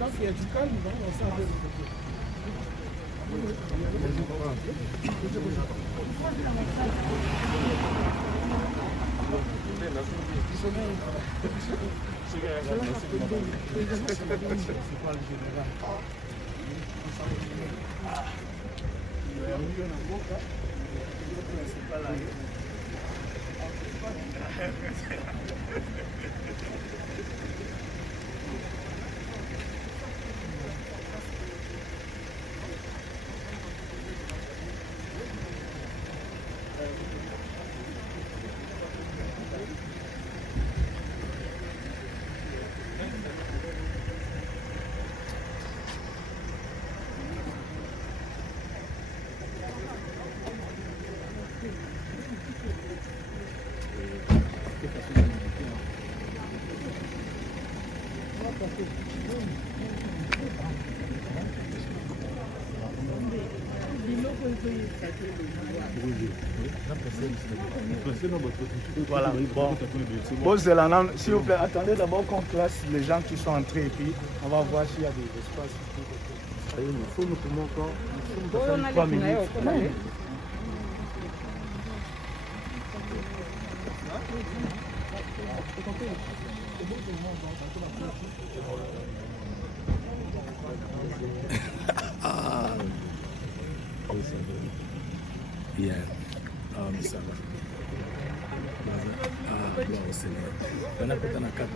Donc il y a du calme, non? On sent un peu. Voilà, bon. Bon, Zélandais, s'il vous plaît, attendez d'abord qu'on classe les gens qui sont entrés et puis on va voir s'il y a des espaces. Il faut nous comment encore 3 minutes. Yeah, ça va. Bon, c'est vrai. On a peut-être un cadre.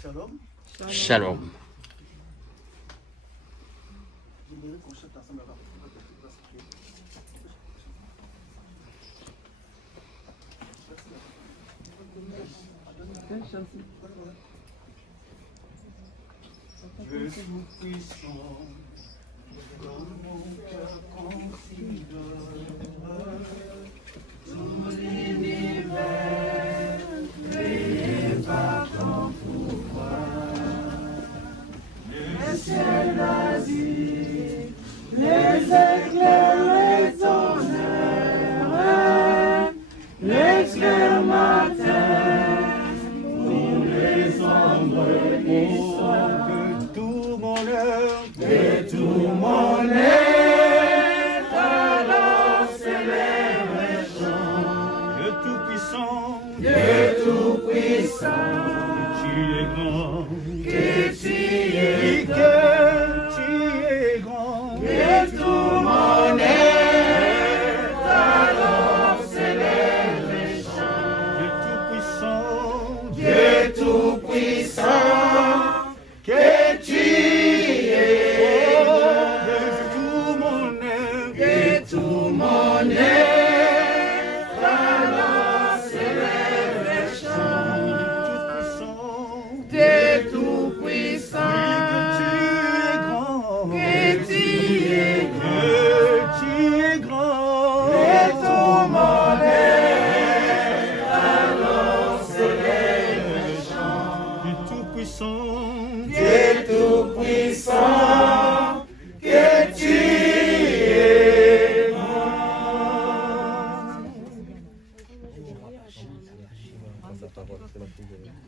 Shalom. Shalom. J'aimerais qu'on chante ensemble là-bas. Dieu tout-puissant, comme mon cœur considère tout l'univers, créé par ton pouvoir. Les ciels d'Asie, les éclairs, les tonnerres, l'éclair matin, tous les ombres qui sont. Que tout mon être alors s'élève et chante. Dieu tout-puissant, tu es grand, que tu es grand, que tout mon être alors s'élève et chante. Dieu tout-puissant, que tu tout mon être alors s'élève et chante. T'es tout puissant, que tu es grand, que tout mon être alors s'élève et chante. T'es tout puissant, que tu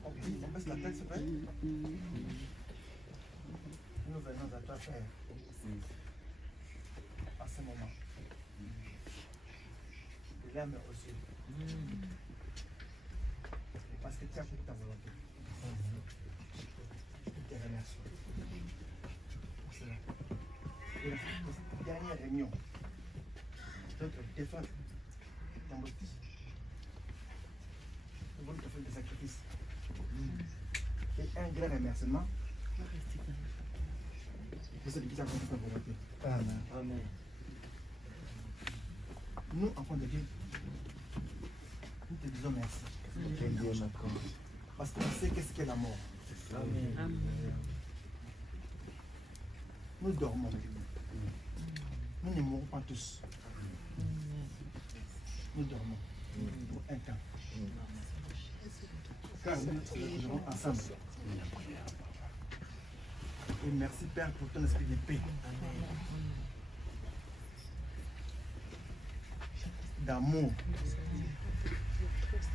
on baisse la tête, s'il vous plaît. Nous venons à toi faire à ce moment. L'âme aussi. Parce que tu as fait ta volonté. Je te remercie pour cela. Et la dernière réunion, d'autres défendre ton motif. Nous voulons te faire des sacrifices. Et un grand remerciement pour celui qui a accompli sa volonté. Amen. Nous, enfants de Dieu, nous te disons merci. Parce qu'on sait qu'est-ce qu'est la mort. Amen. Nous dormons. Nous ne mourrons pas tous. Nous dormons pour un temps. Car nous serons ensemble. Et merci Père pour ton esprit de paix. D'amour.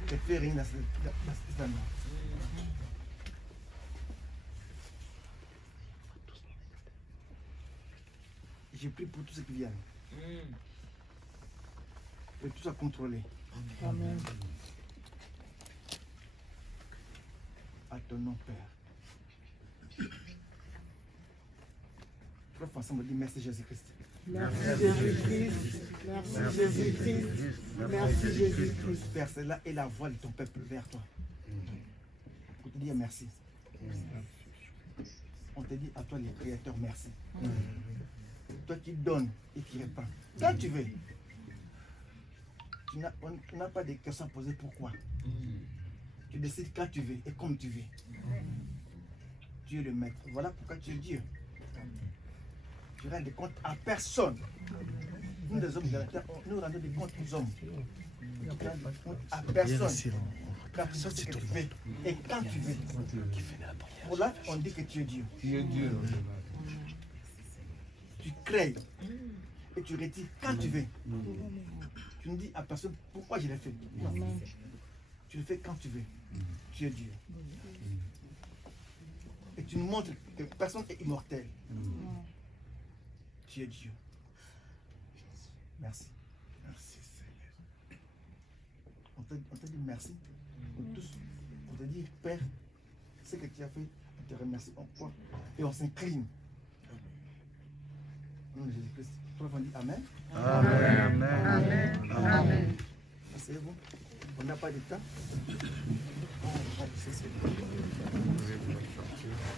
De faire régner dans cette année. J'ai pris pour tout ce qui vient. Et tout ça contrôlé. Amen. À ton nom, Père. Trois fois ensemble, on dit merci Jésus-Christ. Merci Jésus-Christ. Merci Jésus-Christ. Merci Jésus-Christ. Père, c'est là et la voix de ton peuple vers toi. Pour te dire merci. On te dit à toi, les créateurs, merci. Toi qui donnes et qui répands. Quand tu veux. On n'a pas de questions à poser pourquoi. Tu décides quand tu veux et comme tu veux. Tu es le maître. Voilà pourquoi tu es Dieu. Tu rends des comptes à personne. Nous, les hommes de la terre, nous rendons des comptes aux hommes. Tu rends des comptes à personne. Car tu sais ce que tu fais et quand tu veux. Pour là, on dit que tu es Dieu. Tu es Dieu. Tu crées et tu retires quand tu veux. Tu ne dis à personne pourquoi je l'ai fait. Tu le fais quand tu veux. Tu es Dieu. Et tu nous montres que personne n'est immortel. Tu es Dieu. Merci. Merci Seigneur. On te dit merci pour tous. On te dit Père, ce que tu as fait, on te remercie encore. Et on s'incline. Au nom de Jésus-Christ. Toi, on dit Amen. Amen. Amen. Amen. Asseyez-vous. On n'a pas de temps.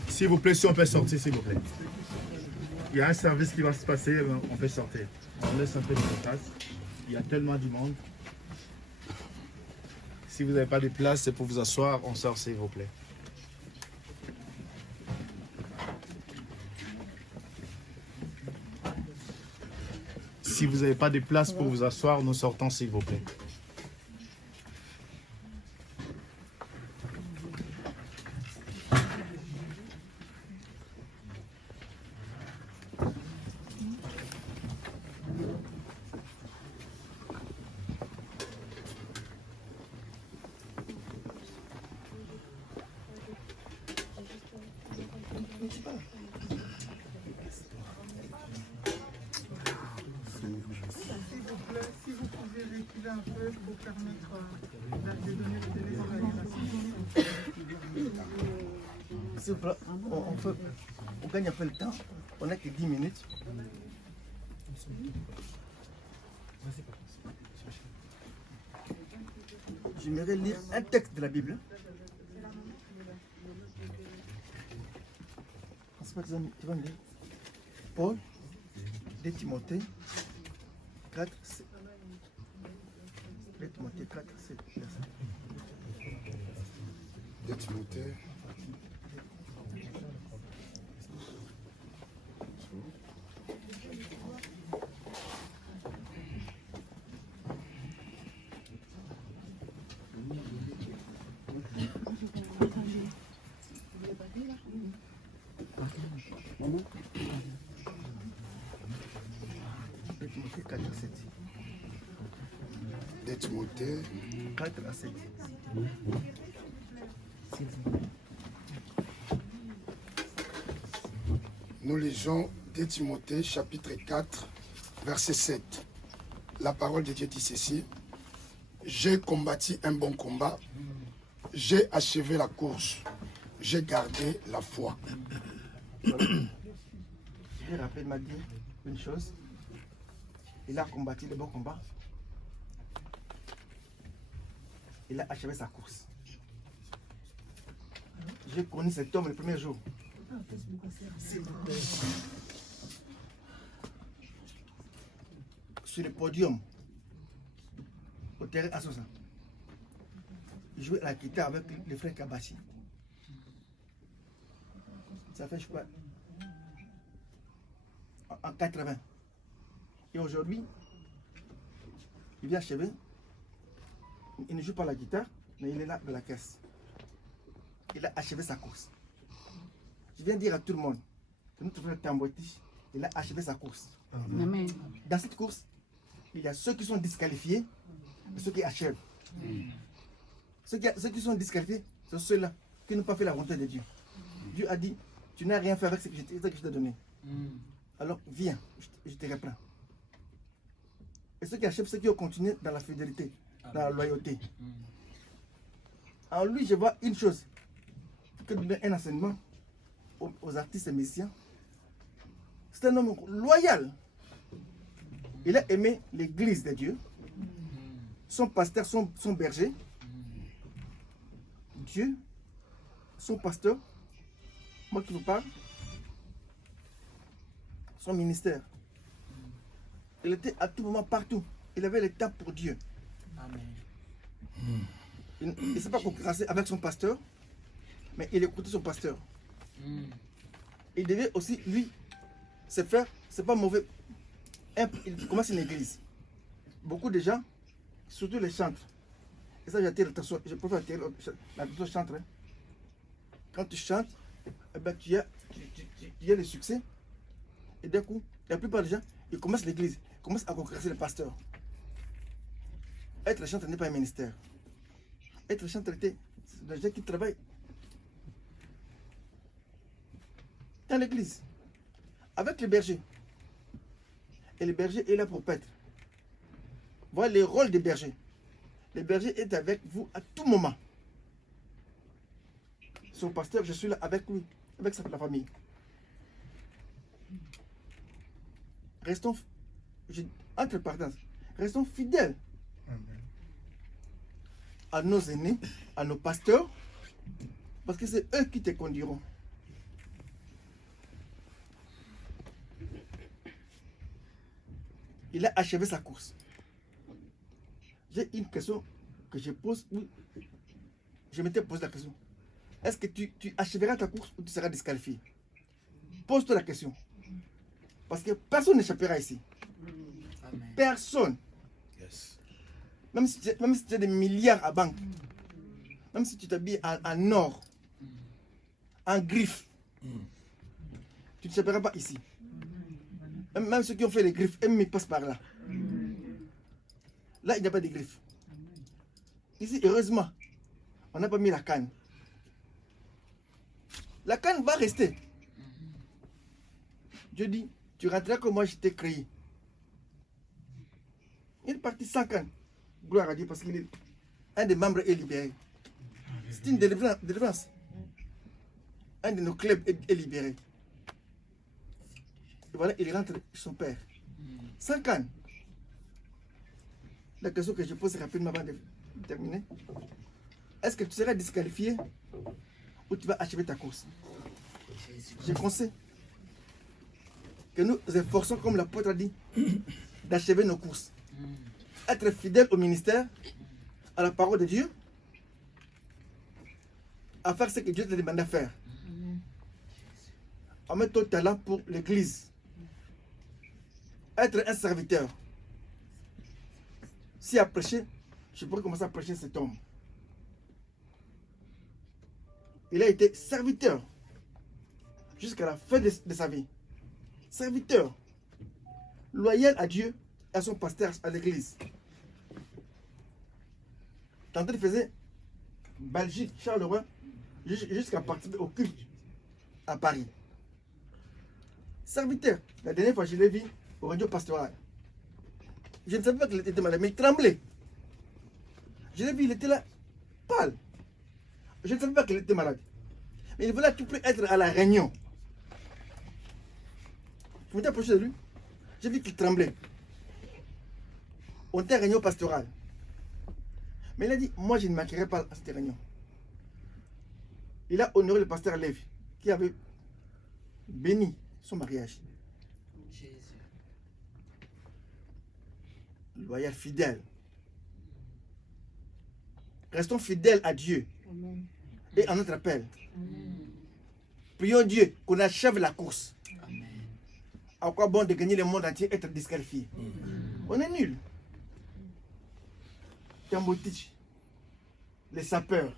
S'il vous plaît, si on peut sortir, s'il vous plaît. Il y a un service qui va se passer, on peut sortir. On laisse un peu de place. Il y a tellement du monde. Si vous n'avez pas de place, c'est pour vous asseoir, on sort, s'il vous plaît. Si vous n'avez pas de place pour vous asseoir, nous sortons, s'il vous plaît. Si vous pouvez reculer un peu pour permettre de donner le délai de la S'il vous plaît, on gagne un peu le temps. On n'a que 10 minutes. J'aimerais lire un texte de la Bible. Tu vas me lire Paul, 2 Timothée 4, 7. 2 Timothée 4, 7. 2 Timothée. Timothée 4 à 7. Nous lisons 2 Timothée chapitre 4 verset 7. La parole de Dieu dit ceci: j'ai combattu un bon combat, j'ai achevé la course, j'ai gardé la foi. Voilà. Je me rappelle, m'a dit une chose. Il a combattu le bon combat. Il a achevé sa course. J'ai connu cet homme le premier jour. Sur le podium, au terrain Assosa. Il jouait à la guitare avec le frère Kabashi. Ça fait, je crois, en 80. Et aujourd'hui, il vient achever. Il ne joue pas la guitare, mais il est là de la caisse. Il a achevé sa course. Je viens dire à tout le monde que notre frère Tamboueti, il a achevé sa course. Amen. Dans cette course, il y a ceux qui sont disqualifiés et ceux qui achèvent. Ceux qui sont disqualifiés, c'est ceux-là qui n'ont pas fait la volonté de Dieu. Dieu a dit, tu n'as rien fait avec ce que je t'ai donné. Alors viens, je te reprends. Et ceux qui achèvent, ceux qui ont continué dans la fidélité, dans la loyauté. En lui, je vois une chose, que donner un enseignement aux artistes messiens. C'est un homme loyal. Il a aimé l'église de Dieu, son pasteur, son berger, Dieu, son pasteur, moi qui vous parle, son ministère. Il était à tout moment partout. Il avait le temps pour Dieu. Il ne s'est pas concurrencé avec son pasteur, mais il écoutait son pasteur. Il devait aussi, lui, se faire, c'est pas mauvais. Il commence une église. Beaucoup de gens, surtout les chantres, et ça j'attire l'attention, je préfère attirer l'attention chantre. Hein. Quand tu chantes, eh ben, tu as le succès, et d'un coup, la plupart des gens, ils commencent l'église, ils commencent à concurrencer le pasteur. Être chanteur n'est pas un ministère. Être chanteur, c'est des gens qui travaillent dans l'église, avec le berger. Et le berger est là pour paître. Voilà le rôle des bergers. Le berger est avec vous à tout moment. Son pasteur, je suis là avec lui, avec la famille. Restons, entre parenthèses, restons fidèles. à nos aînés, à nos pasteurs, parce que c'est eux qui te conduiront. Il a achevé sa course. J'ai une question que je pose. Je m'étais posé la question. Est-ce que tu achèveras ta course ou tu seras disqualifié? Pose-toi la question. Parce que personne n'échappera ici. Amen. Personne. Yes. Même si tu as des milliards à banque, même si tu t'habilles en or, en griffe, tu ne t'échapperas pas ici. Même ceux qui ont fait les griffes, ils passent par là. Là, il n'y a pas de griffes. Ici, heureusement, on n'a pas mis la canne. La canne va rester. Je dis, tu rentreras comme moi je t'ai créé. Il est parti sans canne. Gloire à Dieu parce qu'il est un des membres est libéré. C'est une délivrance. Un de nos clubs est libéré. Et voilà, il rentre chez son père. Sans canne. La question que je pose rapidement avant de terminer. Est-ce que tu seras disqualifié ou tu vas achever ta course? Je conseille que nous efforçons, comme l'apôtre a dit, d'achever nos courses. Être fidèle au ministère, à la parole de Dieu, à faire ce que Dieu te demande à faire. À mettre ton talent pour l'église. Être un serviteur. Si à prêcher, je pourrais commencer à prêcher cet homme. Il a été serviteur jusqu'à la fin de sa vie. Serviteur. Loyal à Dieu et à son pasteur, à l'église. Tantôt il faisait Belgique, Charleroi, jusqu'à participer au culte à Paris. Serviteur. La dernière fois, je l'ai vu au radio pastoral. Je ne savais pas qu'il était malade, mais il tremblait. Je l'ai vu, il était là, pâle. Je ne savais pas qu'il était malade. Mais il voulait tout près être à la réunion. Je m'étais approché de lui. J'ai vu qu'il tremblait. On était à réunion pastorale. Mais il a dit, moi je ne manquerai pas à cette réunion. Il a honoré le pasteur Lévi, qui avait béni son mariage. Jésus. Loyal, fidèle. Restons fidèles à Dieu. Amen. Et à notre appel. Prions Dieu qu'on achève la course. Amen. À quoi bon de gagner le monde entier et être disqualifié? On est nul. Tambotich, les sapeurs.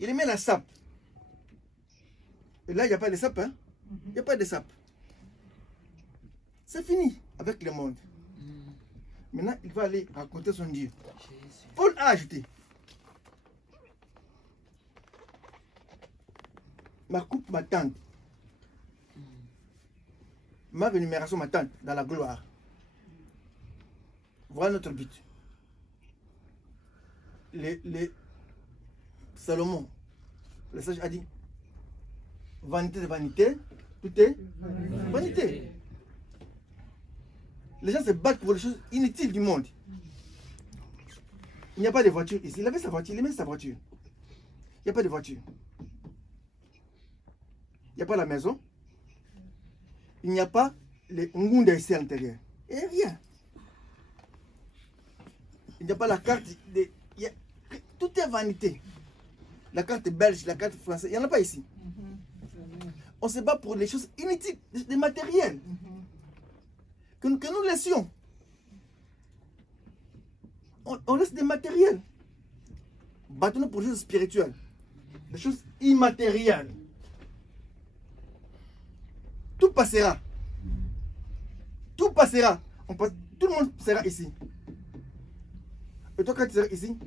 Il aimait la sape. Et là, il n'y a pas de sape. Hein? Il n'y a pas de sape. C'est fini avec le monde. Maintenant, il va aller raconter son Dieu. Jésus. Paul a ajouté. Ma coupe m'attend. Ma rémunération m'attend dans la gloire. Voilà notre but. Salomon, le sage a dit, vanité de vanité, tout est vanité. Les gens se battent pour les choses inutiles du monde. Il n'y a pas de voiture ici. Il avait sa voiture, il aimait sa voiture. Il n'y a pas de voiture. Il n'y a pas la maison. Il n'y a pas les ngunda ici à l'intérieur. Et rien. Il n'y a pas la carte. Tout est vanité. La carte belge, la carte française, il n'y en a pas ici. On se bat pour les choses inutiles, des matériels. Que nous laissions. On laisse des matériels. Battons-nous pour les choses spirituelles. Des choses immatérielles. Tout passera. Tout passera. Tout le monde sera ici. Et toi, quand tu seras ici,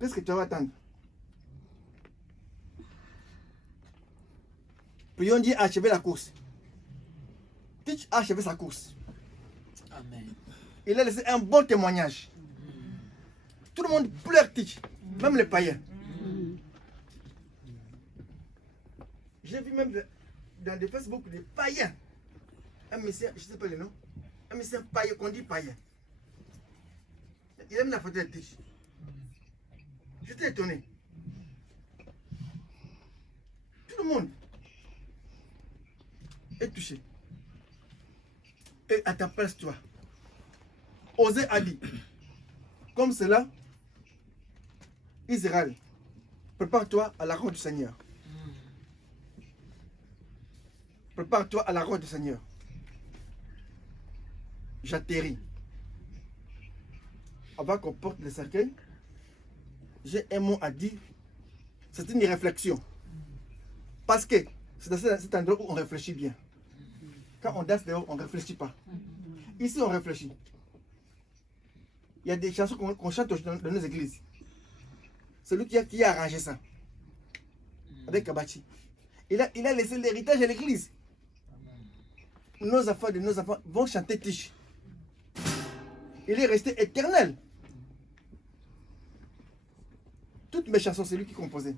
qu'est-ce que tu vas attendre? Prions Dieu à achever la course. Teach a achevé sa course. Amen. Il a laissé un bon témoignage. Tout le monde pleure Teach, même les païens. J'ai vu même dans des Facebook des païens. Un monsieur, je ne sais pas le nom, un monsieur païen, qu'on dit païen. il aime la photo de Tish. J'étais étonné. Tout le monde est touché. Et à ta place, toi, Osée a dit, comme cela, Israël, prépare-toi à la rencontre du Seigneur. Prépare-toi à la rencontre du Seigneur. J'atterris. Avant qu'on porte le cercueil, j'ai un mot à dire. C'est une réflexion. Parce que c'est dans cet endroit où on réfléchit bien. Quand on danse dehors, on ne réfléchit pas. Ici, on réfléchit. Il y a des chansons qu'on chante dans nos églises. C'est lui qui a arrangé ça. Avec Kabachi. Il a laissé l'héritage à l'église. Nos enfants de nos enfants vont chanter Tish. Il est resté éternel. Toutes mes chansons, c'est lui qui composait.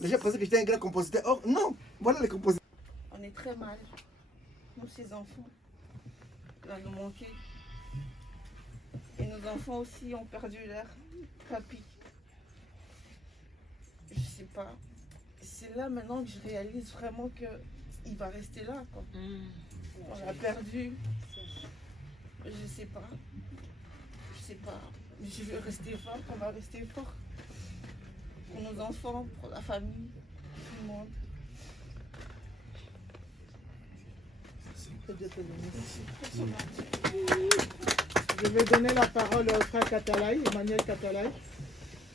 Les gens pensaient que j'étais un grand compositeur. Or, non, voilà les compositeurs. On est très mal. Nous, ces enfants, là, nous manquer. Et nos enfants aussi ont perdu leur papy. Je sais pas. C'est là maintenant que je réalise vraiment qu'il va rester là, quoi. On l'a perdu. Je sais pas. Je sais pas. Je veux rester fort. On va rester fort. Pour nos enfants, pour la famille, tout le monde. Je vais donner la parole au frère Katalaï, Emmanuel Katalaï,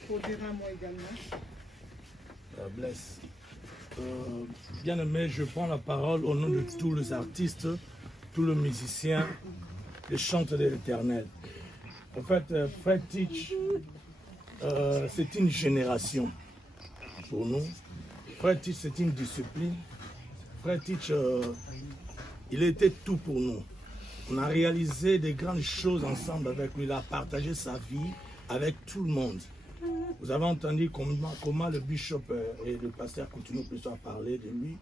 pour dire un mot également. Bless. Bien aimé, je prends la parole au nom de tous les artistes, tous les musiciens, les chanteurs de l'Éternel. En fait, Fred Teach, c'est une génération pour nous. Fred Teach, c'est une discipline. Fred Teach, il était tout pour nous. On a réalisé des grandes choses ensemble avec lui. Il a partagé sa vie avec tout le monde. Vous avez entendu comment le bishop et le pasteur continuent plutôt à parler de lui,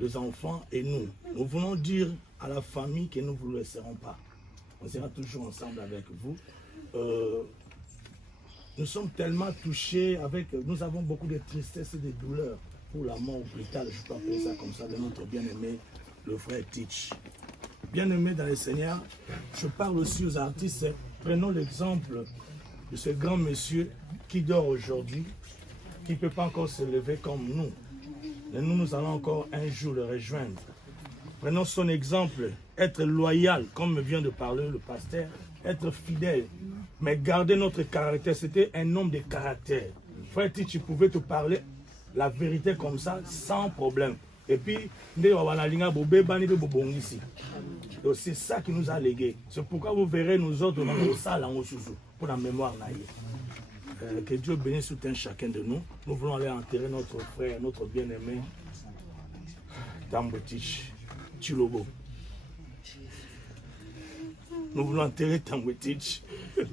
les enfants et nous. Nous voulons dire à la famille que nous ne vous laisserons pas. On sera toujours ensemble avec vous. Nous sommes tellement touchés nous avons beaucoup de tristesse et de douleur pour la mort brutale, je peux appeler ça comme ça, de notre bien-aimé, le frère Teach. Bien-aimé dans le Seigneur, je parle aussi aux artistes. Prenons l'exemple de ce grand monsieur qui dort aujourd'hui, qui ne peut pas encore se lever comme nous. Mais nous allons encore un jour le rejoindre. Prenons son exemple, être loyal, comme vient de parler le pasteur, être fidèle, mais garder notre caractère. C'était un homme de caractère. Frère, tu pouvais te parler la vérité comme ça, sans problème. Et puis, c'est ça qui nous a légué. C'est pourquoi vous verrez nous autres dans nos salles en Osusu, pour la mémoire. Que Dieu bénisse tout un chacun de nous. Nous voulons aller enterrer notre frère, notre bien-aimé, Tambotich, Chilobo. Nous voulons enterrer Tambotich. Nous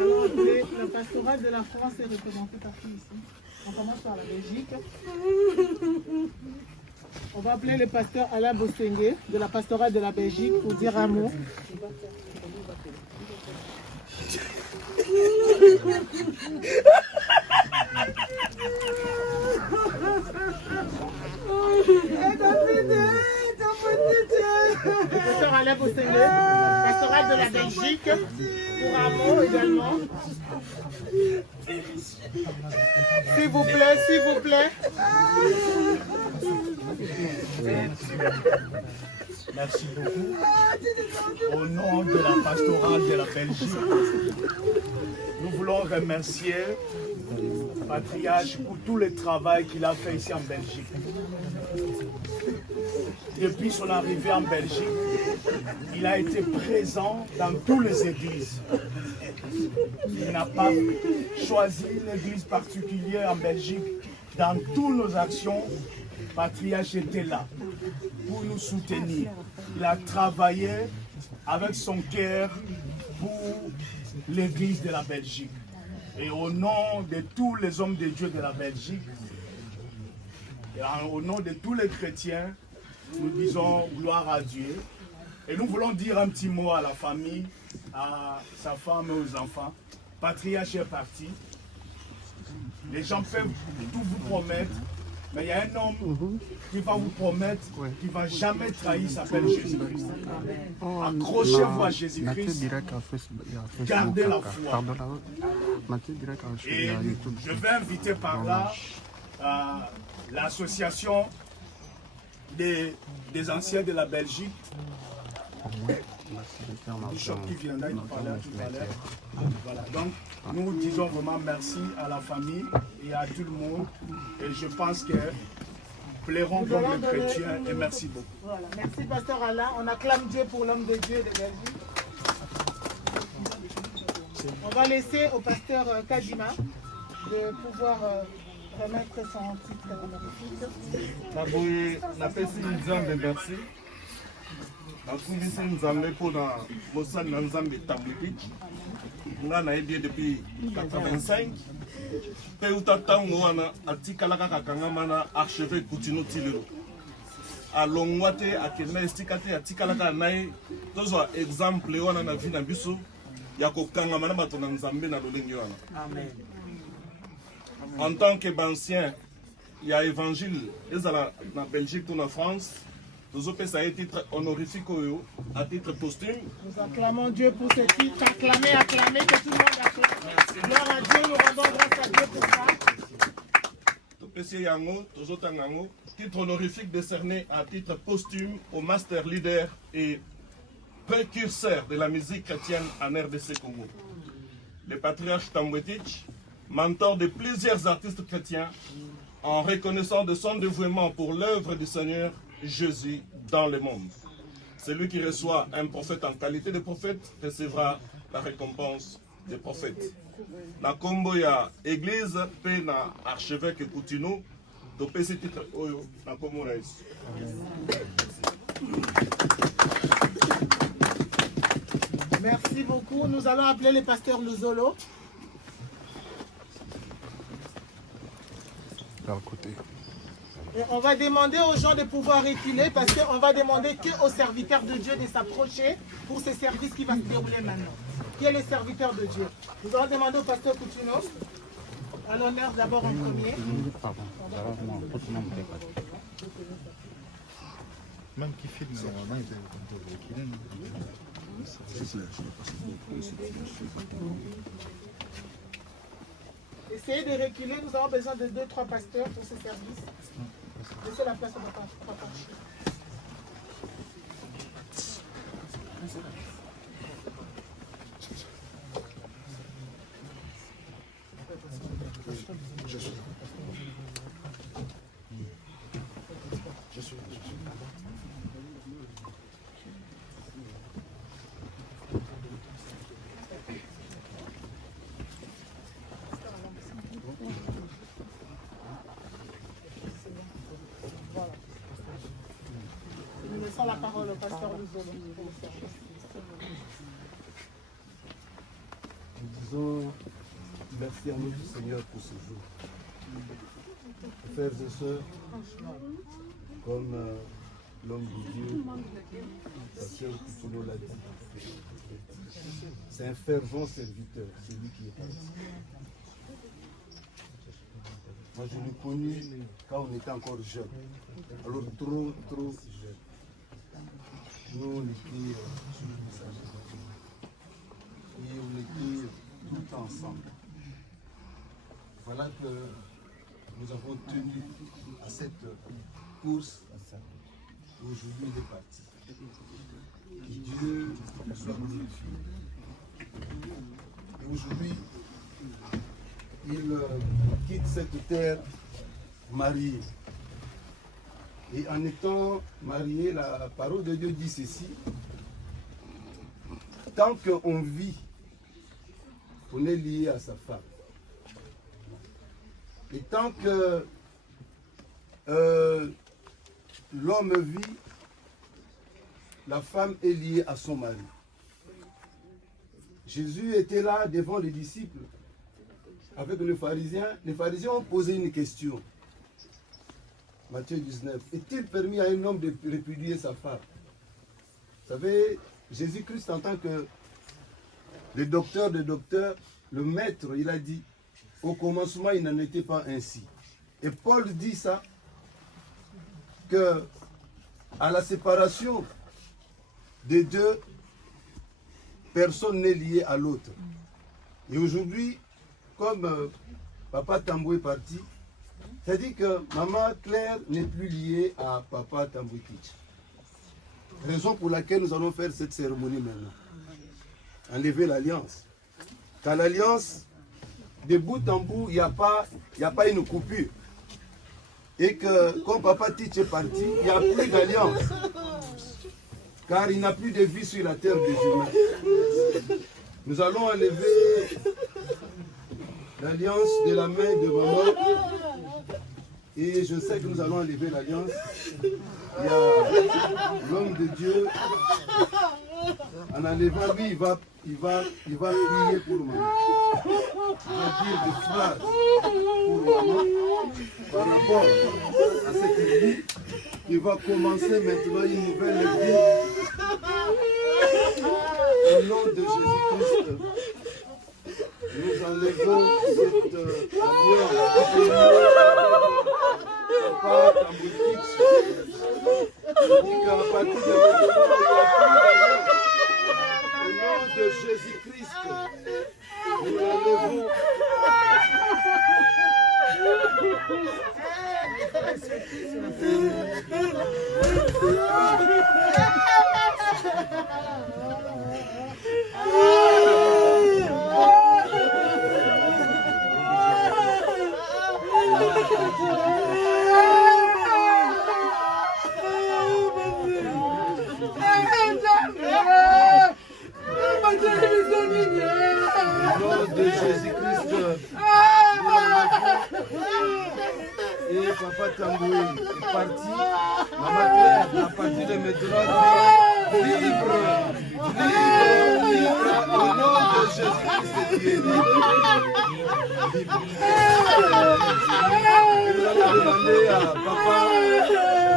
allons appeler le pastorat de la France est représenté par qui ici? On commence par la Belgique. On va appeler le pasteur Alain Bostengue de la pastorat de la Belgique pour dire un mot. Pasteur Alain Bostengue, pastorat de la Belgique, pour un mot également. S'il vous plaît, s'il vous plaît. Merci beaucoup. Au nom de la pastorale de la Belgique, nous voulons remercier le patriarche pour tout le travail qu'il a fait ici en Belgique. Depuis son arrivée en Belgique, il a été présent dans toutes les églises. Il n'a pas choisi l'église particulière en Belgique. Dans toutes nos actions, le patriarche était là pour nous soutenir. Il a travaillé avec son cœur pour l'église de la Belgique. Et au nom de tous les hommes de Dieu de la Belgique, et au nom de tous les chrétiens, nous disons gloire à Dieu Et nous voulons dire un petit mot à la famille, à sa femme et aux enfants. Patriarche est parti. Les gens peuvent tout vous promettre, mais il y a un homme qui va vous promettre qu'il ne va jamais trahir, il s'appelle Jésus-Christ. Accrochez-vous à Jésus-Christ, gardez la foi. Et je vais inviter par là l'association des anciens de la Belgique, Bishop qui viendra, il parlait tout à l'heure. Voilà, donc nous disons vraiment merci à la famille et à tout le monde. Et je pense que plairont comme les chrétiens et merci beaucoup. Voilà, merci Pasteur Alain. On acclame Dieu pour l'homme de Dieu de Belgique. On va laisser au pasteur Kadima de pouvoir remettre son titre honorifique. Merci. Nakumbisi Nzambe mpona mosali na Nzambe tabletique nga nayebi depuis 85 mpe uta ntango wana atikalaka kakangama na archevêque Coutinho Tilelo alongwa te akenda esika te atikalaka na ye tozwa exemple wana na vi na biso ya kokangama na bato na Nzambe na lolenge wana. En tant que bancien ya évangile ezala na Belgique ou na France, nous avons fait un titre honorifique à titre posthume. Nous acclamons Dieu pour ce titre. Acclamez, acclamez, que tout le monde acclame. Gloire à Dieu, nous rendons grâce à Dieu pour ça. Titre honorifique décerné à titre posthume au master leader et précurseur de la musique chrétienne en RDC Congo. Le patriarche Tambouetich, mentor de plusieurs artistes chrétiens, en reconnaissant de son dévouement pour l'œuvre du Seigneur Jésus dans le monde. Celui qui reçoit un prophète en qualité de prophète recevra la récompense des prophètes. Na kombo ya église pe na archevêque Coutinho to pe ce titre oyo na kombo na Yesu. Merci beaucoup. Nous allons appeler le pasteur Luzolo. Et on va demander aux gens de pouvoir reculer parce qu'on va demander qu'aux serviteurs de Dieu de s'approcher pour ce service qui va se dérouler maintenant. Qui est le serviteur de Dieu? Nous allons demander au pasteur Coutinho, à l'honneur d'abord en premier. Même qui filme, normalement, il peut Essayez de reculer, nous avons besoin de 2-3 pasteurs pour ce service. Laissez la place au papa. Nous laissons la parole au pasteur Luzolo. Nous disons merci à notre Seigneur pour ce jour. Frères et sœurs, comme l'homme de Dieu, pasteur Coutinho l'a dit, c'est un fervent serviteur, celui qui est parti. Moi, je l'ai connu quand on était encore jeune. Alors, trop jeune. Nous, on était et on était tout ensemble. Voilà que nous avons tenu à cette course. Aujourd'hui, il est parti. Que Dieu soit glorifié. Et aujourd'hui, il quitte cette terre marié. Et en étant marié, la parole de Dieu dit ceci: tant qu'on vit, on est lié à sa femme. Et tant que l'homme vit, la femme est liée à son mari. Jésus était là devant les disciples avec les pharisiens. Les pharisiens ont posé une question. Matthieu 19. Est-il permis à un homme de répudier sa femme? Vous savez, Jésus-Christ en tant que le docteur des docteurs, le maître, il a dit, au commencement, il n'en était pas ainsi. Et Paul dit ça, que à la séparation des deux, personne n'est lié à l'autre. Et aujourd'hui, comme Papa Tambou est parti, c'est-à-dire que Maman Claire n'est plus liée à Papa Tambou Kitch. Raison pour laquelle nous allons faire cette cérémonie maintenant. Enlever l'alliance. Car l'alliance, de bout en bout, il n'y a pas une coupure. Et que quand Papa Kitch est parti, il n'y a plus d'alliance. Car il n'a plus de vie sur la terre des humains. Nous allons enlever l'alliance de la main de maman. Et je sais que nous allons enlever l'alliance. Il y a l'homme de Dieu. En enlevant, lui, il va prier pour maman. Il va dire des phrases pour maman par rapport à ce qu'il dit. Il va commencer maintenant une nouvelle vie. Au nom de Jésus-Christ, nous enlevons cette alliance. Papa Tambou Kitch, je dis qu'à partir de maintenant, il n'y a plus d'alliance. Au nom de Jésus-Christ, nous enlevons. Au nom de Jésus-Christ, et Papa Tambou est parti. Maman Claire, à partir de maintenant, libre. Au nom de Jésus-Christ, tu es libre. Et nous allons demander à Papa de prier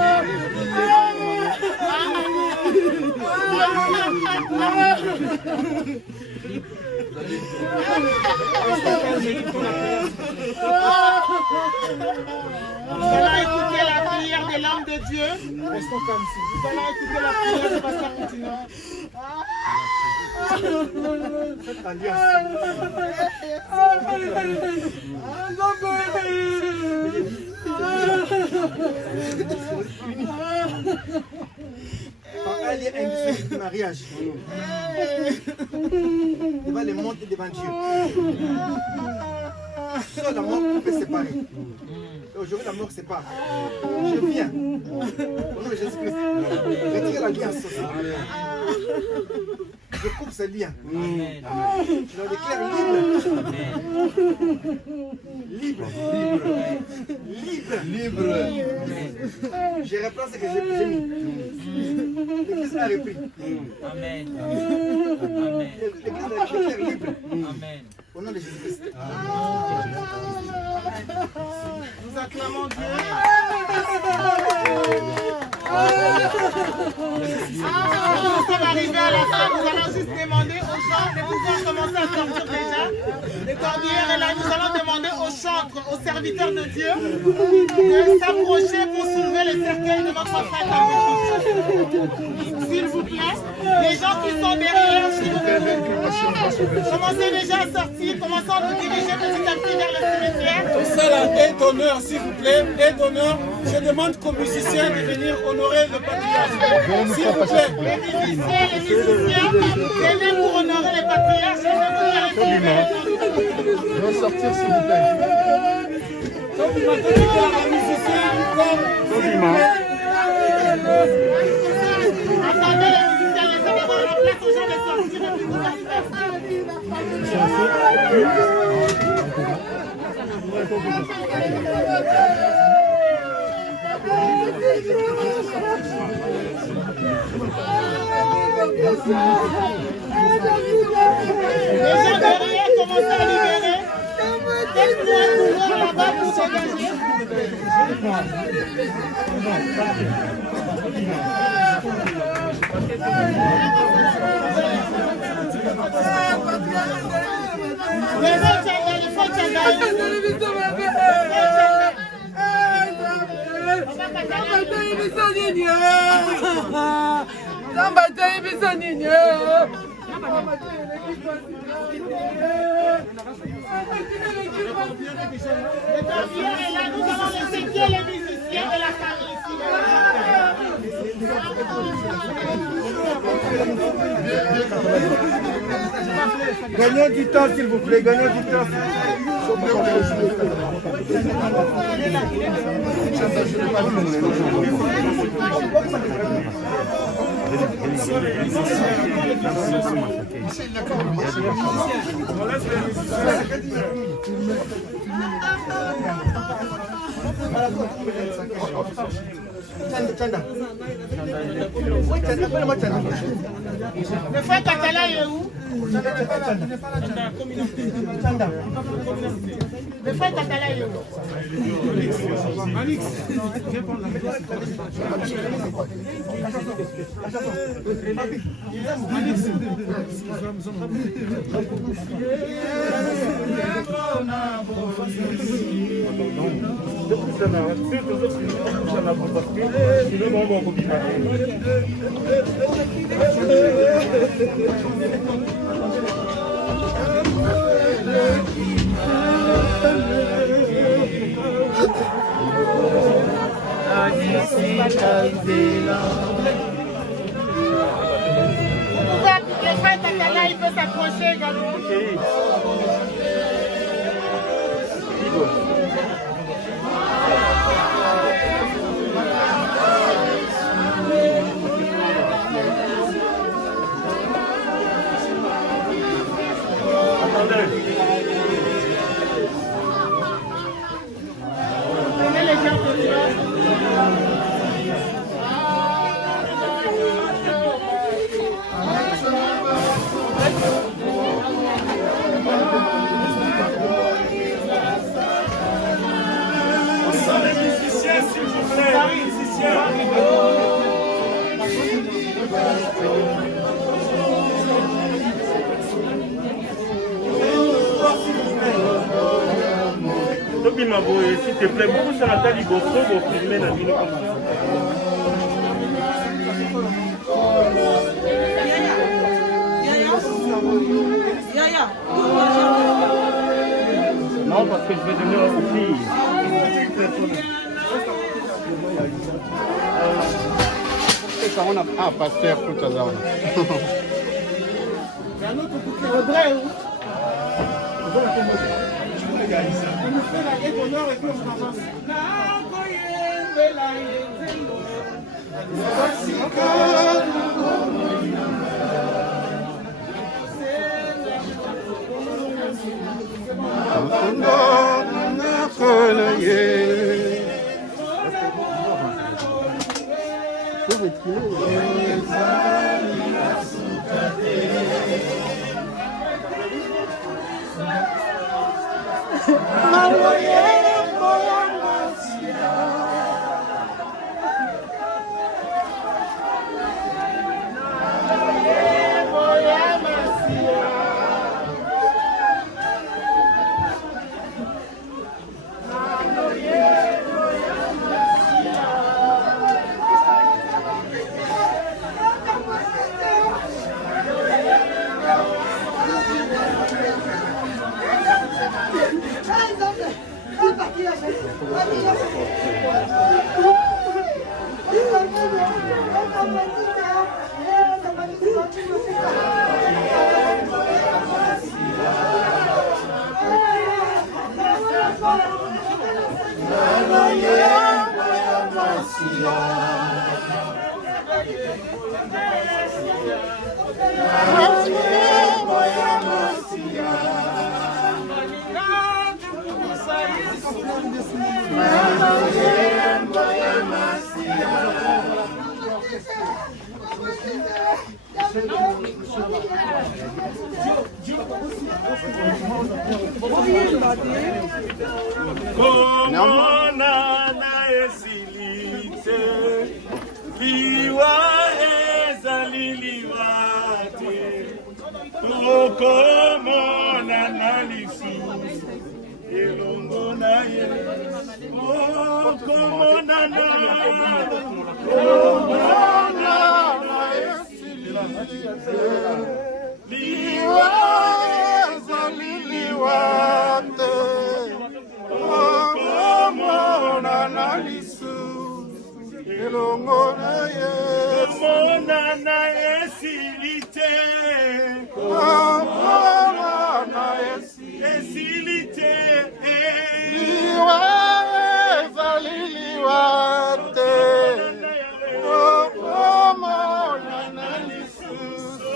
Nous allons écouter la prière de l'homme de Dieu. Restons comme ça. Nous allons écouter la prière de Pasteur Coutinho. Cette Par allié à une mariage, il va les monter devant Dieu. Seul la mort peut séparer. Et aujourd'hui, la mort sépare. Je viens, au nom de Jésus-Christ, retirer l'alliance. Je coupe ce lien. Je le déclare libre. Libre. Je reprends ce que j'ai mis. L'Église a repris. Amen. L'Église a déclaré libre. Amen. Au nom de Jésus-Christ. Nous acclamons Dieu. Nous sommes arrivés à la fin. Nous allons juste demander aux gens de pouvoir commencer à sortir déjà. Les cordillères est là. Nous allons demander aux chantres, aux serviteurs de Dieu, de s'approcher pour soulever le cercueil de notre frère Tambou. S'il vous plaît, les gens qui sont derrière, s'il vous plaît, commencez déjà à sortir. Commençons à nous diriger petit à petit vers le cimetière. Tout ça là est d'honneur, s'il vous plaît, est d'honneur. Je demande qu'aux musiciens de venir honorer le patriarche. S'il vous plaît. Les musiciens, venez pour honorer les patriarches. Je vais sortir, s'il vous plaît. Donc, vous m'entendez que les musiciens, comme s'il vous plaît. Attendez les musiciens, laissez avoir la place aux gens de sortir et puis vous les gens derrière commencent à libérer. Faites-moi un couloir là-bas pour s'engager. Nous allons laisser bien les musiciens et la famille ici. Gagnons du temps, s'il vous plaît, gagnons du temps. Le frère Katala est où? Le frère Katala est où? Alix, viens prendre la Le frère Katala, il peut s'approcher également. Prenez les gens de Les musiciens, s'il vous plaît, les musiciens. S'il te plaît, beaucoup ça n'a pas dit pour filmer la vidéo comme ça. Non, parce que je vais donner aux filles. Ah, pasteur, tout à l'heure. Audrey, où? On nous fait la guerre d'honneur et puis on avance. Komona na esilite liwa ezali liliwate okomona na lisusu elongo na ye okomona na liwaza liliwate okomona na lisusu elongo na ye okomona na esilite okomona esilite liwaza liliwate okomona na lisusu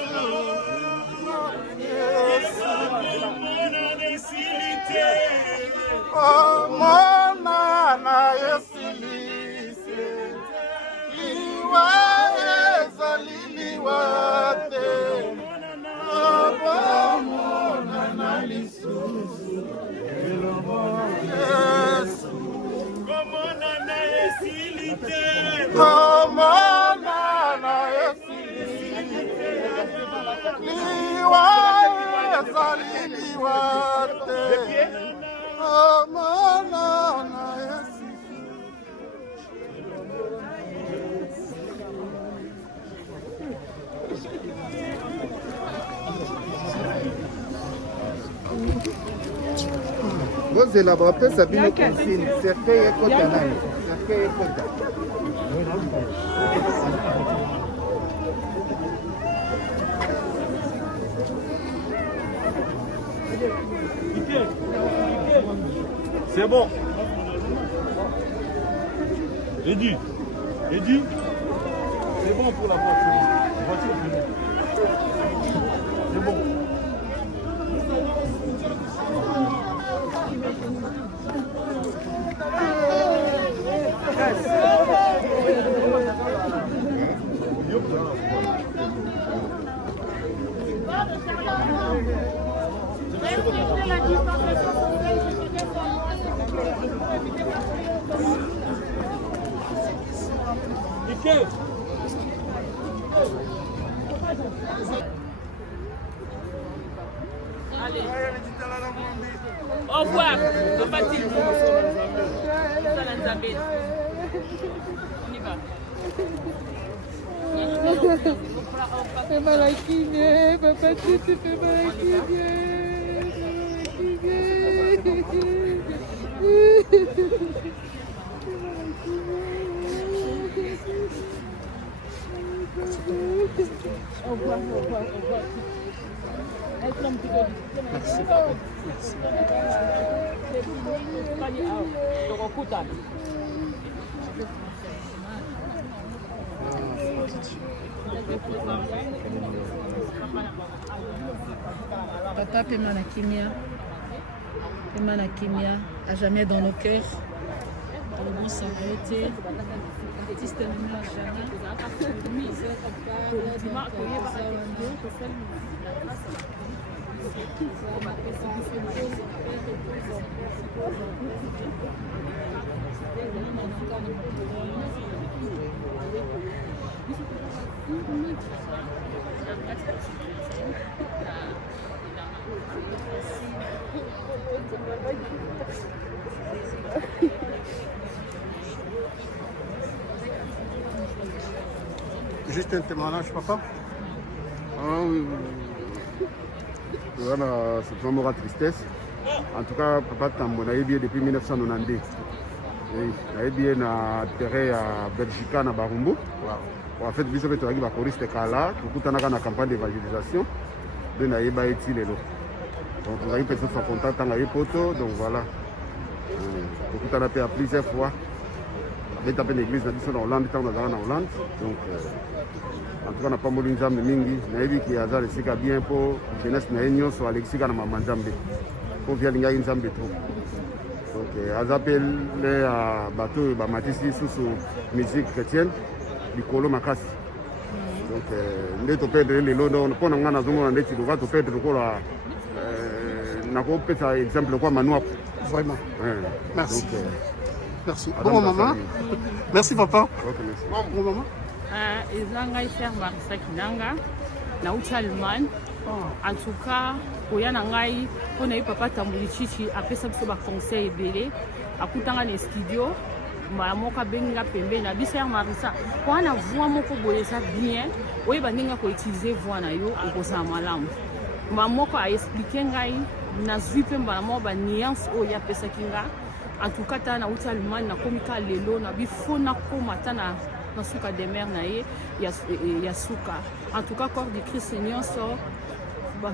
omona na esilise liwaza liliwate omona na lisusu Yesu komona na esilite omona na esilise liwaza liliwate omona na esilise bozela bapesa bino consigne cercueil ekota nani cercueil ekota c'est bon Eddie c'est bon pour la voiture c'est bon Allez. Au revoir. On y va. Fais mal à kiné, papa, tu fais mal à kiné. Au revoir, au revoir, au revoir. Merci. Papa, paiement la kimia. Paiement la kimia, à jamais dans nos cœurs. Dans le bon saluté. Système à jamais. Juste un témoignage, papa. Ah oui. Voilà, c'est vraiment la tristesse. En tout cas, papa Tambo, on a bien depuis 1992. On a bien na terrain à Belgique, à Barumbu. En fait, nous avons un choriste là, nous avons une campagne d'évangélisation. Donc, on a eu donc, on a eu personne sans contact, on a eu poteau, donc voilà. On a fait plusieurs fois. On a fait une église en Hollande, on a en Hollande. Donc, en tout cas, on n'a pas mouru de mingi. On a vu qu'il y a des bien pour la jeunesse de sur Alexis et Maman Nzambe. Pour faire les Nzambe trop. Donc, on a appelé les bateaux, les matissés sous musique chrétienne, du colo Makasi. Donc, nous avons perdu les lots. Pour nous, nous avons perdu le colo. Nous avons perdu exemple quoi Manouap. Vraiment. Merci. Donc, merci. Bon maman. Merci papa. Ok, merci. Bon maman. eza ngai Frère Marisa Kinanga nauti Allemagne. En tout cas koya na ngai mpona ye papa Tamboli Chichi apesa biso baconseil ebele akutanga na studio mbala moko abengi nga pembeni na biso Frère Marisa wana voix moko boye eza bien oyeba ndenge koutilize voix na yo ekozala malamu mbala moko aexplike ngai nazwi mpe mbala moko baniance oyo apesaki nga. En tout cas ta nauti Allemagne nakomi ka lelo na bifo nakoma ta na suka de mer na ye ya suka. En tout cas corps du Christ nyonso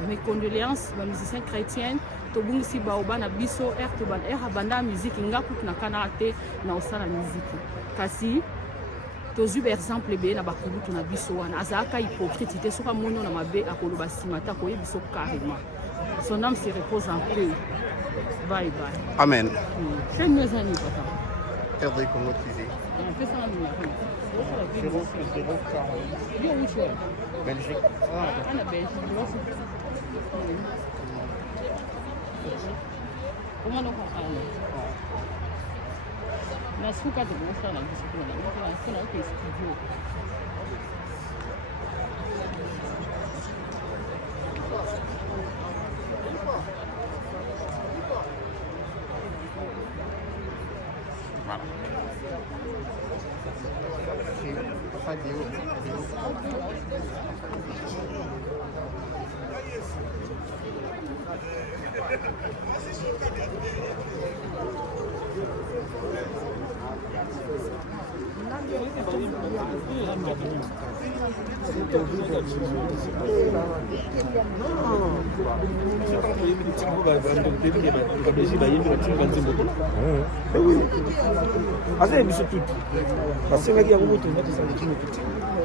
mes condoléances ba musiciens chrétiens tobungisi baoba na biso abanda musique nga kutu na kana te na osala musique kasi tozwi exemple ebele na bakulutu na biso wana azalaka hypocrite te soki amoni na mabe akoloba nsima te akoyebi biso carrément. Son âme se repose en paix. Bye bye. Amen. Quel nous a dit papa? RD Congo TV. On fait ça en numéro. 040. Belgique. Ah, la Belgique. Comment donc on parle? La souka de bon ça la discipline. On a fait studio. Voilà.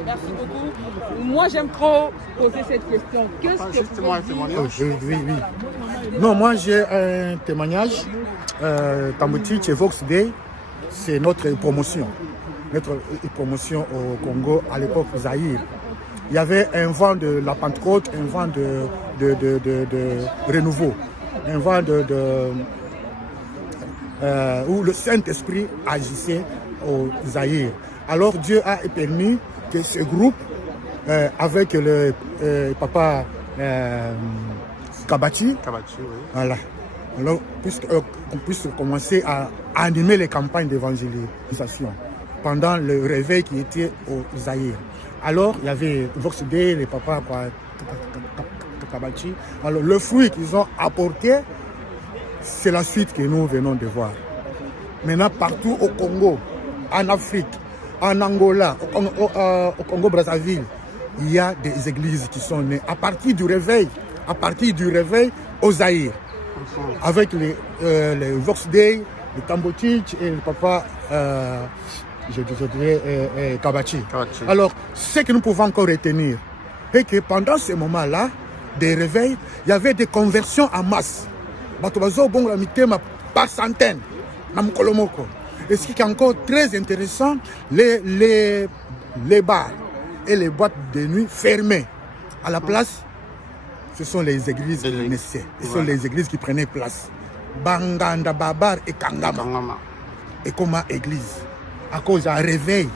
Merci beaucoup. Moi, j'aime trop poser cette question. Qu'est-ce que vous dites? Oui. Non, moi, j'ai un témoignage. Tamboli chez Vox Day, c'est notre promotion. Notre promotion au Congo, à l'époque Zaïre. Il y avait un vent de la Pentecôte, un vent de renouveau, un vent où le Saint-Esprit agissait au Zaïre. Alors Dieu a permis que ce groupe, avec le papa Kabati, oui. voilà. Alors, qu'on puisse commencer à animer les campagnes d'évangélisation pendant le réveil qui était au Zaïre. Alors, il y avait Vox Day, les papas Kabati. Alors, le fruit qu'ils ont apporté, c'est la suite que nous venons de voir. Maintenant, partout au Congo, en Afrique, en Angola, au Congo-Brazzaville, il y a des églises qui sont nées à partir du réveil au Zaïre. Avec les Vox Day, le Tamboli et le papa Kabati. Alors, ce que nous pouvons encore retenir, c'est que pendant ce moment-là, des réveils, il y avait des conversions en masse. Par centaines. Et ce qui est encore très intéressant, les bars et les boîtes de nuit fermées. À la place, ce sont les églises qui naissaient. Ce sont les églises qui prenaient place. Banganda, Babar et Kangama. Et comme église. À cause d'un réveil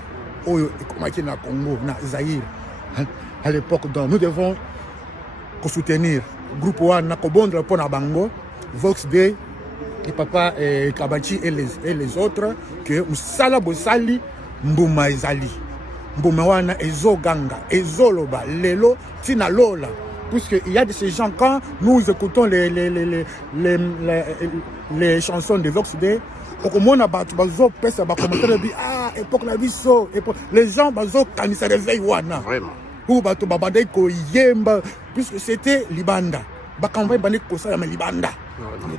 au Congo, na Zaïre. À l'époque, donc, nous devons soutenir le groupe Wana Kobondra Pona Bango, Vox Day, et papa Kabati et les autres, que Moussala Bosali, Mbouma Ezali. Mbouma Wana Ezo Ganga, Ezo Loba, Lelo, Tina Lola. Puisqu'il y a de ces gens, quand nous écoutons les chansons de Vox Day, les gens quand ils se réveillent, puisque c'était Libanda.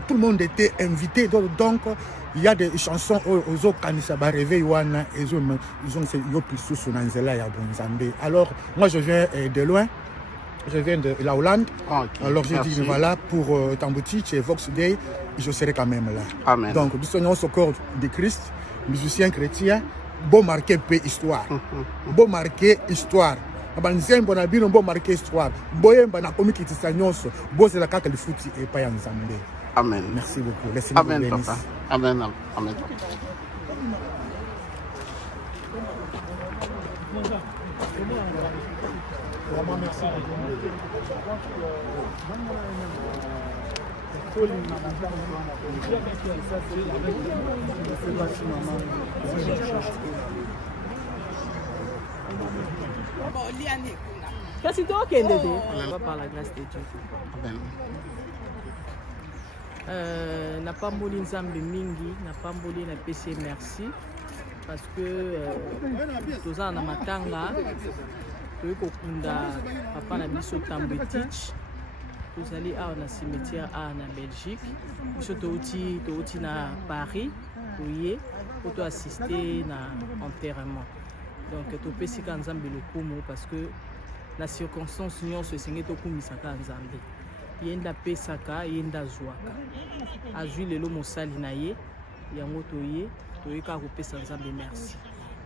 Tout le monde était invité, donc il y a des chansons aux quand ils se réveillent. Alors moi je viens de loin. Je viens de la Hollande. Alors j'ai dit, voilà, pour Tamboli et Vox Day, je serai quand même là. Amen. Donc, nous sommes au corps de Christ, musiciens chrétiens, beau marqué paix histoire. Beau marqué histoire. Beau marqué histoire. Amen. Merci beaucoup. Laissez-moi vous bénir. Amen. Amen. Vraiment, merci Kasi tokende te. On va par la grâce de Dieu. Napamboli nzambe mingi, napamboli na pesi merci parce que toza na matanga toyi kokunda papa na biso Tambwetich tozali awa na cimetière awa na Belgique biso touti na Paris toye po to assister na enterrement donc topesika nzambe lokumu parce que na circonstance nyonso esengeli tokumisaka nzambe ye nde apesaka ye nde azwaka azwi lelo mosali na ye yango toye kaka kopesa nzambe merci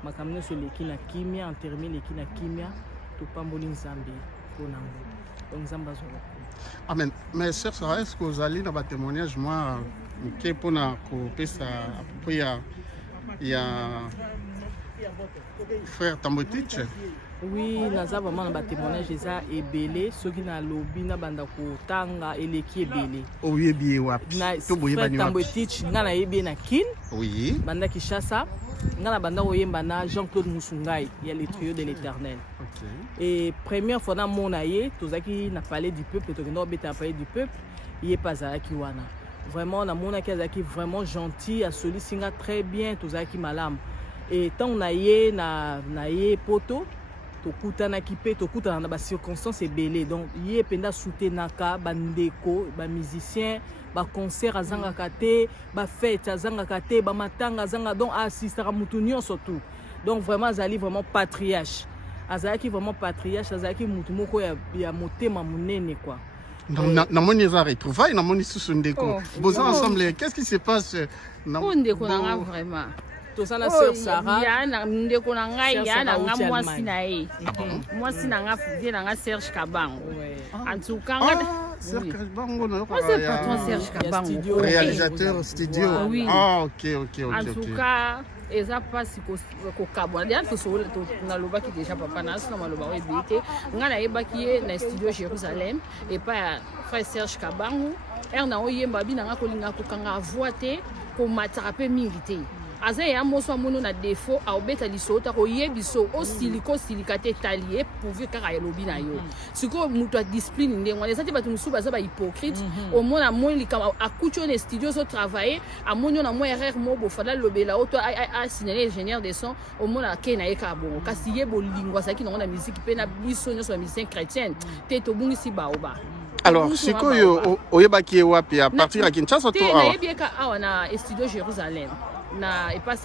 makambo nyonso eleki na kimia enterrement eleki na kimia topamboli nzambe mpo nango donc nzambe azwaka. Amen. Mais sœur Sarah, est-ce que vous allez dans votre témoignage moi qui pour na kopesa après il y a frère Tambwetich? Oui, naza vraiment na ba témoignage eza ebele soki na lobi na banda kotanga eleki ebele. Oyebi wapi? To boye bani wapi? Tambwetich nga na yebi na kin. Oui. Banda Kinshasa. Nga na banda oyemba na Jean-Claude Musungai, il y a les trios de l'Éternel. OK. Et première fois na mona ye, tozaki na parler du peuple, to kendo beta parler du peuple, il est pas zaki wana. Vraiment na mona ki vraiment gentil, a solisinga très bien, tozaki malam. Et tant na ye poto tokutana kipe tokutana na ba circonstances ebele donc ye penda soutenaka bandeko ba musicien ba concert azanga kate ba fête azanga kate ba matanga azanga donc assistera mutu nyonso surtout donc vraiment azali vraiment patriarche azaki vraiment patriarche azaki mutu moko ya motema munene quoi. Donc namoni za retrouvaille namoni susu ndeko boza ensemble qu'est-ce qui se passe ndeko nanga vraiment tosana sœur Sarah ya ndeko na ngai ya na nga mwasi na ye mwasi na nga fudie na nga Serge Kabango en tout cas Serge Kabango na c'est patron Serge Kabango réalisateur studio. Ah OK en tout cas eza pasi ko kabona dia to so na lobaki déjà papa na so na maloba o ebite nga na yebaki ye na studio Jérusalem et pas frère Serge Kabango na oyemba bina nga kolinga ko kanga voite ko matraper milité aza ya moso amono na défaut a obeta lisota ko yebiso o silika te talie pourvu kaka ya lobi na yo siko muto a discipline ndengwa les ati batu musuba za ba hypocrite au mona moni kama akucho na studio so travailler amonyo na mo erreur mo bo fala lobela auto a signaler ingénieur de son au mona ke na eka bon kasi ye bolingwa saki na musique pe na biso nyo so musicien chrétienne te to bungi si baoba. Alors sikoyo oyebaki wapi à partir à Kinshasa to awa yebieka awa na studio Jérusalem na et pas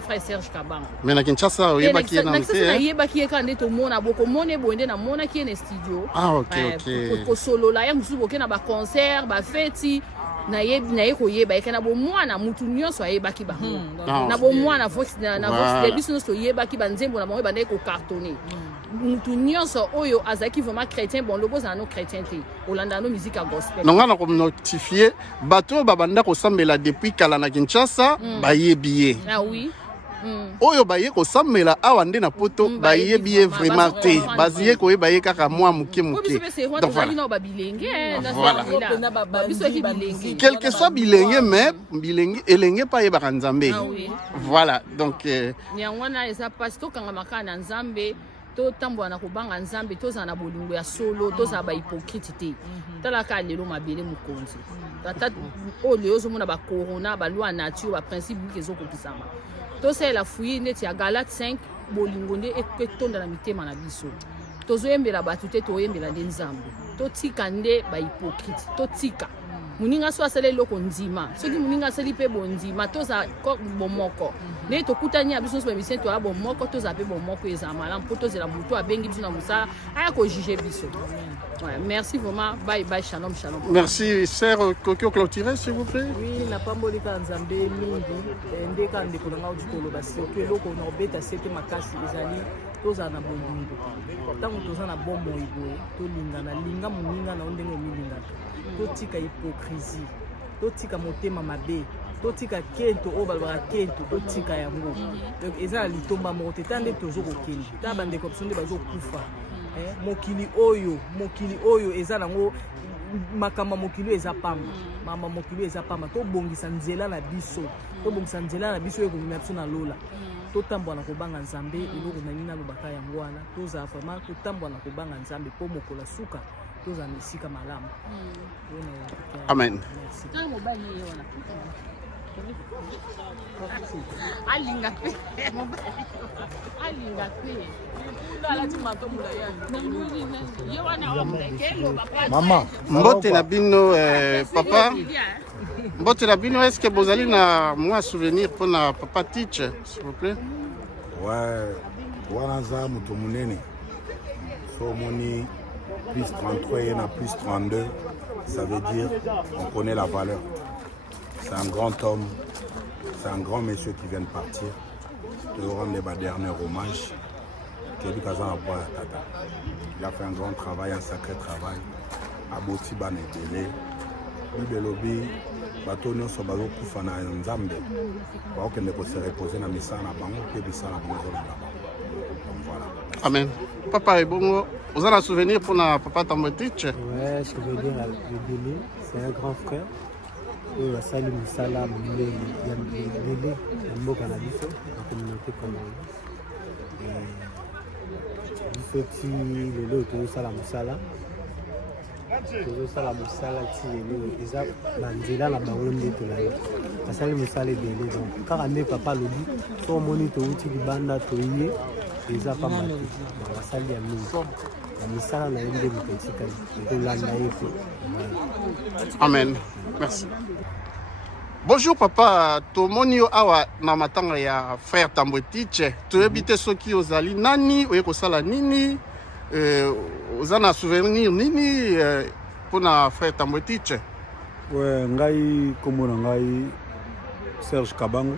frère Serge Kabango mais na Kinshasa oyebaki na mpe na yebaki ka nde to mona boko mone bonde na mona ki na studio OK ko solo la ya musu boke na ba concert ba feti na ye ko yeba ekana bo mwana mutu nyonso ayebaki ba na bo mwana vox na vox de biso so yebaki ba nzembo na bango ba ndeko cartonner mutu nyonso oyo azaki vraiment chrétien bon lobo za no chrétien te olanda no musique gospel nonga na ko notifier bato babanda ko sambela depuis kala na Kinshasa bayebiye ah oui oyo baye ko sambela awa nde na poto bayebiye vraiment te baziye ko baye kaka mwa muke donc voilà quel que soit bilenge mais bilenge elenge pa yeba nzambe voilà donc nyangwana eza pasto kanga makana nzambe to tambo na kubanga nzambe to za na bolingo ya solo to za ba hypocrite te tala ka lelo mabele mukonzi tata o leozo mona ba corona ba loi nature ba principe kezo kokisama to c'est la fouille neti ya Galate 5 bolingo nde eketonda na mitema na biso tozo yembela batu te to yembela nde nzambe to tika nde ba hypocrite to tika muninga so asale loko ndima soki muninga asali pe bondima to za bomoko ne to kutani abiso so bimisen to abo moko to za pe bomoko ezamala mpoto zela muto abengi biso na musala aya ko juger biso. Ouais, merci vraiment. Bye bye, shalom shalom. Merci sœur Kokyo clôturer s'il vous plaît. Oui, na pamboli ka nzambe mingi ndeka ndeko na ngauji koloba soki loko na obeta sete makasi ezali toza na bolingo tango toza na bombo iboye tolingana linga moninga na ndenge milingaka totika hypocrisie totika motema mabe totika kento oyo balobaka kento totika yango donc eza na litomba moko te ta nde tozokokende ta bandeko biso nde bazokufa mokili oyo eza nango makambo mokili eza pamba mama mokili eza pamba tobongisa nzela na biso oyo komema biso na lola totambola na kobanga nzambe eloko na nini alobaka yango wana tozala vraiment totambola na kobanga nzambe mpo mokola suka tozala na esika malamu. Amen. alinga pe Maman, mbote na bino papa. Mbote na bino, est-ce que vous allez na moi souvenir pour na papa Teach, s'il vous plaît? Ouais, Wanaza Mutomunene. So moni plus 33 et na plus 32, ça veut dire on connaît la valeur. C'est un grand homme, c'est un grand monsieur qui vient de partir. Je vais rendre ma dernier hommage. Il a fait un grand travail, un sacré travail. Aboti Banedele, Bibelobi, Batono Sobazo Koufana Nzambe. On ne peut se reposer dans Missa na Bango, puis Missa na Bango là-bas. Voilà. Amen. Papa Ebongo, vous avez un souvenir pour na papa Tambotich? Ouais, souvenir à Bébélé, c'est un grand frère. Il a salué Moussala, Bébélé, un mot cannabis, la communauté congolaise. Il faut que le lot de Moussala Moussala. Moussala Moussala, ils ont bandela la baronne de Tolaï. La salle Moussala est belle. Donc, quand on est papa le dit, pour moniter au petit banda toyé, ils ont pas mal. La salle est amusée. Amen. Merci. Bonjour papa, tomoni awa na matanga ya frère Tambotich. Tu habite soki ozali nani, oye kosala nini, ozana souvenir nini pour na frère Tambotich? Ouais, ngai komona ngai Serge Kabango.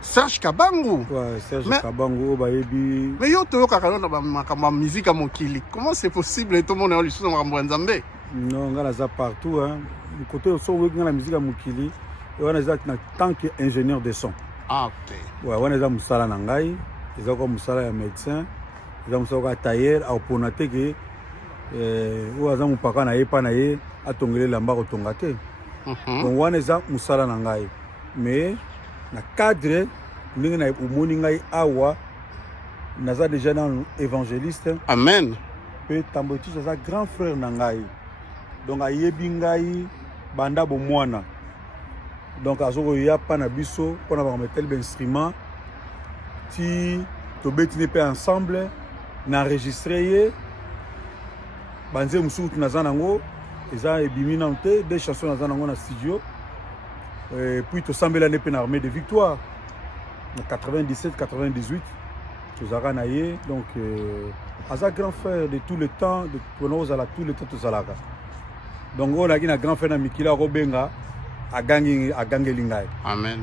Serge Kabango? Ouais, Serge Kabango, bayebi. Mais yo toyo kakalo na makambo musique mokili. Comment c'est possible tout le monde est lui sur makambo nzambe? Non, ngala za partout hein. Du côté au son la musique mokili, et on est en tant qu'ingénieur de son. Ah OK. Ouais, on est à musala na ngai, ils ont comme musala ya médecin, ils ont musala tailleur au ponate que ou aza mupaka na yepa na ye atongele lamba ko tongate. Donc on est à musala na ngai. Mais na cadre ndenge na umoni ngai awa naza déjà dans évangéliste. Amen. Pe Tambotich aza grand frère na ngai. Donc ayebi ngai banda bo mwana. Donc azoko ya pa na biso pona ba mettre l'instrument ti to betine pe ensemble na enregistrer banze musu tunaza nango eza ebimi na nte des chansons naza nango na studio. Et puis tout semble ne peine armée de victoire en 97 98 tout naye donc aza grand frère de tout le temps de pono za la tout le temps tout zalaka donc on a un grand frère na mikila robenga agangi lingai. Amen.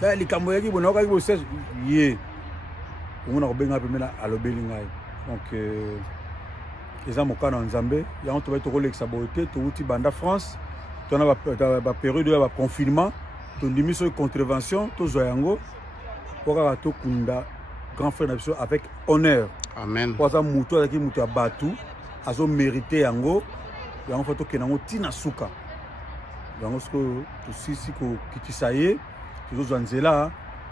Ta likambo yaki bona ka bo Serge ye on a robenga pemena alobeli ngai donc eza mokana nzambe ya on to ba to kolexa bote to uti banda France. On a la période de confinement, on a mis sur contravention, tout yango pour que kunda grand frère avec honneur. Amen. Pour ça muto avec muto abatu, azo mérité yango, yango faut que nango tina suka. Yango ce que tout si ko kitisaye, tout zonzela,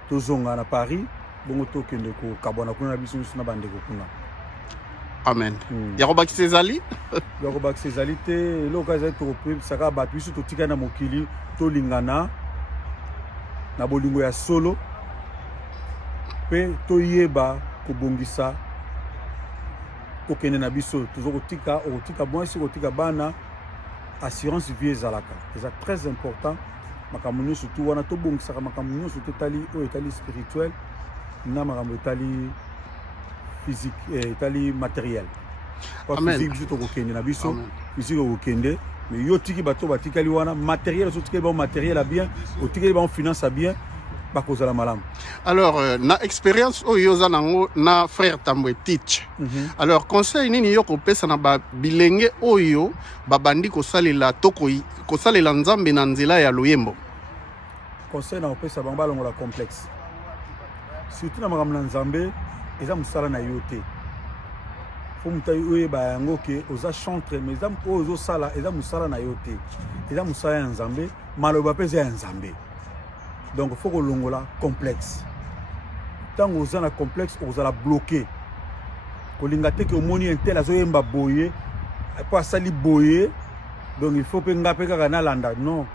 tout zonga na Paris, bongo to kende ko kabona kuna biso na bande ko kuna. Amen. Yarobaki Césali? Yarobaki Césali te l'occasion to pe saka batu biso to tika na mokili to lingana na bolingo ya solo pe to yeba ko bongisa ko kene na biso to zo tika o tika bonsi ko tika bana assurance vie zalaka. C'est très important makamunyo surtout wana to bongisa makamunyo surtout tali o etali spirituel na makambo etali physique et tali matériel. Pas physique juste au kende na biso, physique au kende, mais yo tiki bato batikali wana matériel so tiki bon matériel a bien, au tiki bon finance a bien, ba cause la malam. Alors na expérience o yoza nango na frère Tambotich. Alors conseil nini yo ko pesa na ba bilenge oyo babandi ko salela toko ko salela nzambe na nzela ya loyembo. conseil na opesa bango balongola complexe surtout na makambo na nzambe eza mosala na yo te fo moto oyeba yango ke oza chantre mais oyo ozosala eza mosala na yo te eza mosala ya nzambe maloba mpe eza ya nzambe donc fo kolongola complexe ntango oza na complexe okozala bloqué kolinga te ke omoni intel azoyemba boye mpo asali boye donc il faut mpe nga mpe kaka nalanda non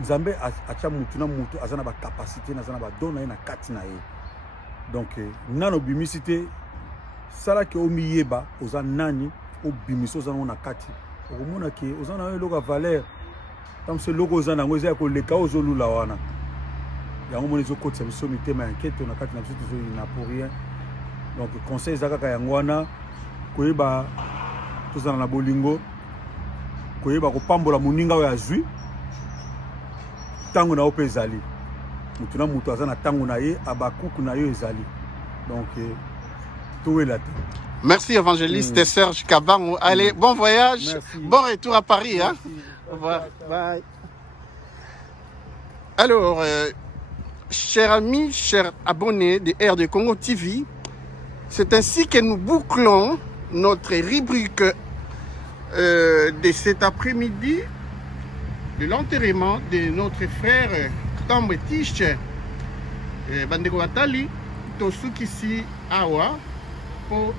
nzambe atya mutu na mutu aza na bacapacité aza na badon na ye na kati na ye donc nano obimisi te salaki omiyeba oza nani obimisi oza nango na kati okomona ke oza na yo eloko ya valeur ntango so eloko oza nango eza ya koleka ozolula wana yango mona ezokotisa biso mitema ya nkete na kati na biso tozoyina pour rien donc conseil eza kaka yango wana koyeba tozala na bolingo koyeba kopambola moninga oyo azwi ntango na yo mpe ezali motu na motu aza na ntango na ye abakuku na yo ezali donc towela te. Merci évangéliste Serge Kabango. Allez, bon voyage, merci. Bon retour à Paris. Hein? Au revoir. Bye. Alors, chers amis, chers abonnés de Air de Congo TV, c'est ainsi que nous bouclons notre rubrique de cet après-midi de l'enterrement de notre frère Tambwetiche Bandeko Batali Tosukisi Awa po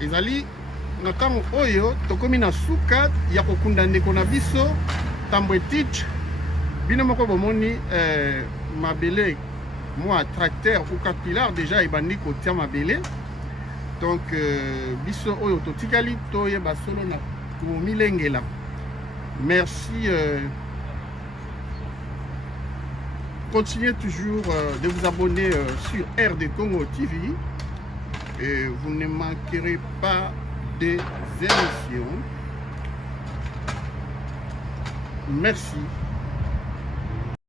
ezali na ntango oyo tokomi na suka ya kokunda ndeko na biso Tambwetiche bino moko bomoni mabele moi tracteur ou capillaire déjà ebandi kotia mabele donc biso oyo totikali toyeba solo na komilengela. Merci. Continuez toujours de vous abonner sur Air de Congo TV et vous ne manquerez pas des émissions. Merci.